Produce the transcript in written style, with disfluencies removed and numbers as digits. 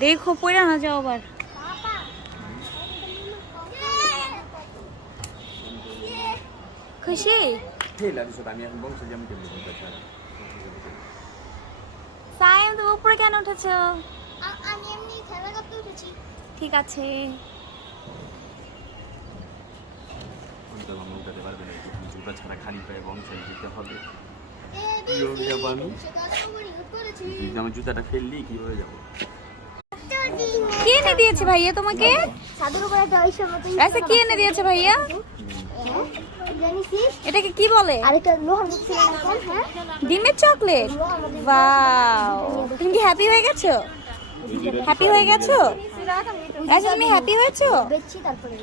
দেখো পড়ে না যাও আবার। খুশি সাইম, তুমি উপরে কেন উঠেছো? আমি এমনি খেলা করতে উঠেছি। ঠিক আছে। ছাড়া খালি পায়ে বংশাল যেতে হবে। আমি জুতাটা ফেললি কিভাবে যাবো? কে এনে দিয়েছে ভাইয়া তোমাকে? সাদুর উপরে একটা ঐশ্বর মতো আচ্ছা, কি এনে দিয়েছে ভাইয়া? জানিস এটাকে কি বলে? আরেকটা লোহার মতো ছিল না এখন? হ্যাঁ ডিমের চকলেট। ওয়াও, তুমি কি হ্যাপি হয়ে গেছো? হ্যাপি হয়ে গেছো? আচ্ছা, তুমি হ্যাপি হয়েছো? দেখছি তারপরে